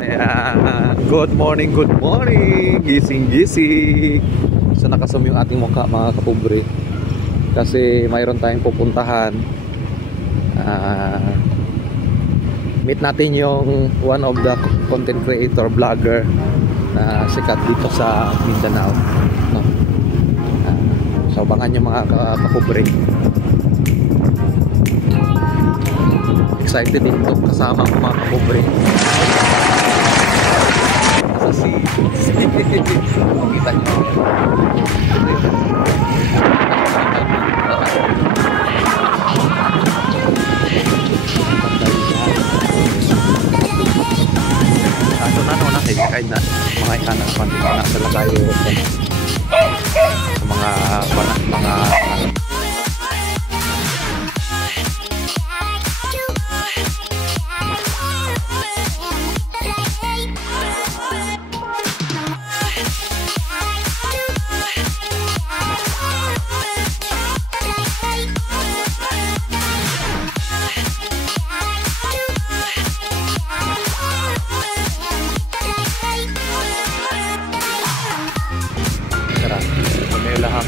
Ayan. Good morning, good morning. Gising. So nakasum yung ating mukha mga kapobre. Kasi mayroon tayong pupuntahan. Meet natin yung one of the content creator vlogger na sikat dito sa Mindanao, no? So abangan nyo mga kapobre. Excited din ito kasama ko mga kapobre. Nasa makita nyo. Aso na no, kahit na mga ikanak pa na sila tayo mga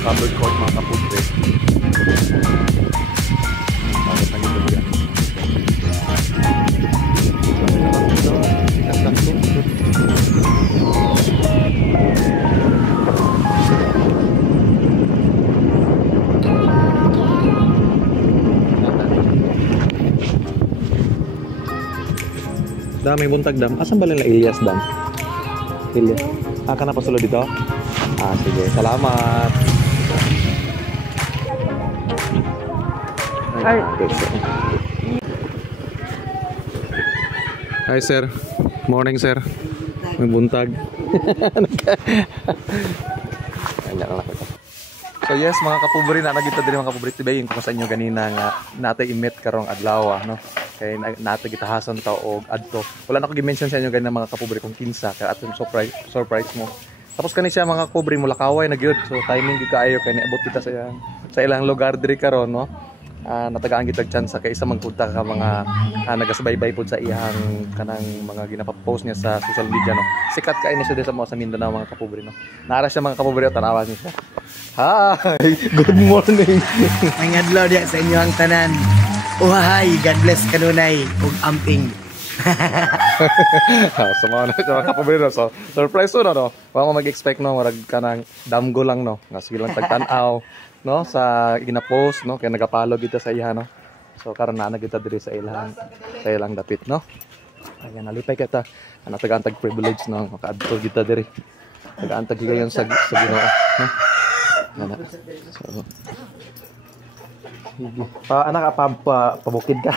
covered court mga kaputre. Bakit nang ito yan? Sikat lang ito. May buntag dam. Asan ba nila Elias dam? Elias. Ka na pasulo dito? Sige. Salamat. Hi sir. Morning sir. May buntag. So yes mga kapobre, na nagita din mga kapobre tibayin ko sa inyo ganina nga natay i-meet karong adlaw no. Kay natay gitahason ta og adto. Wala na ko gi-mention sa inyo ganina mga kapobre kung kinsa kay aton surprise mo. Tapos kani siya mga kapobre mulakaway na gyud. So timing gyud kaayo kay niabot kita sa ilang lugar diri karon no. Natagaan kitag chance kay isa magpunta ka mga nagasubaybay pud sa iyang kanang mga ginapost niya sa social media no. Sikat kay ni siya sa mga sa Mindanao mga kapobre no. Naara siya mga kapobre tanawa niya siya. Hi, good morning. May adlaw dia sa inyo ang tanan. Uhahay, God bless kanunay ug amping. So mga kapobre no. So surprise no. Wa mo mag-expect no marag kanang damgo lang no. Nga sige lang tagtan-aw no sa gina-post no kay nagapalo kita sa iya no. So karon na kita diri sa ilang dapit no. Ayan nalipay kita ana taga-antag privilege no makaadto kita diri. Taga-antag gigayon sa Ginoo no. Ana. So anak pabukid ka.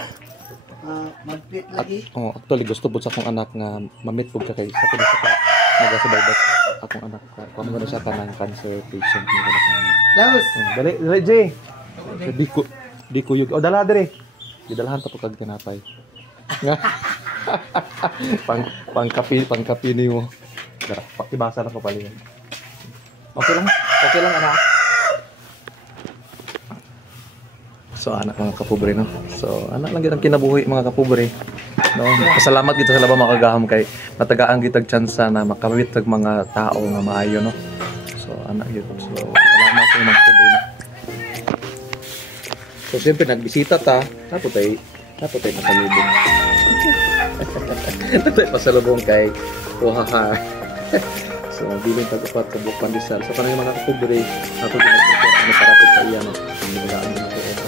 Magpit lagi. Actually gusto pud sa akong anak nga ma-meet pud ka kay sa kuno sa nagasabay-bay akong anak kung ano siya kanang cancer patient ni anak namin. Laos. Dali Jay. Di ko yug. Dala dire. Gidalahan ta pagkag kanapay. Nga. pangkapi ni mo. Dara, pakibasa na ko pali. Okay lang anak. So anak mga kapobre no. So anak lang gid ang kinabuhi mga kapobre. No, pasalamat gid sa laban makagahom kay natagaan gitag tsansa na makamit tag mga tao nga maayo no. So anak gid. So salamat sa mga kapobre no. So siyempre nagbisita ta, tapos ay pasalubong. Tapos pasalubong kay Ohaha. So bilang tag-upat kabuk pandesal. So kanang mga kapobre, ato ginagprepare na para sa iya no. Nilagaan na ko ito.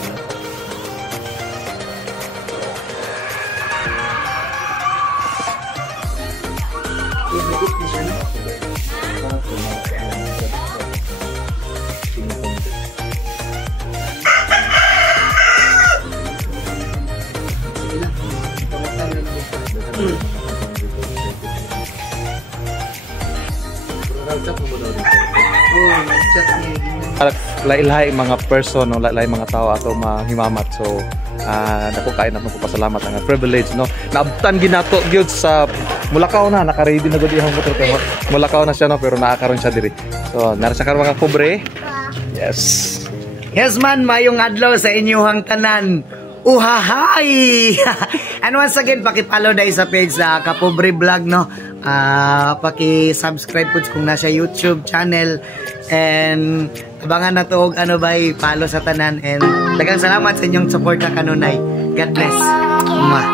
Lain-lain mga person no, lain mga tao ato mahimamat. So dako kain na po pasalamat ang privilege no. Naabtan ginato gyud sa Mulakaw na, naka-ready na gud ihang motor kay Mulakaw na siya no, pero nakakaroon siya diri. So nara siya karon mga pobre. Yes. Yes man, mayong adlaw sa inyong tanan. Uhahay! And once again, paki-follow dahil sa page sa Kapobre Vlog, no? Paki-subscribe po kung nasa YouTube channel. And abangan na to og ano ba, follow sa tanan. And daghang salamat sa inyong support na kanunay. God bless. Mwah.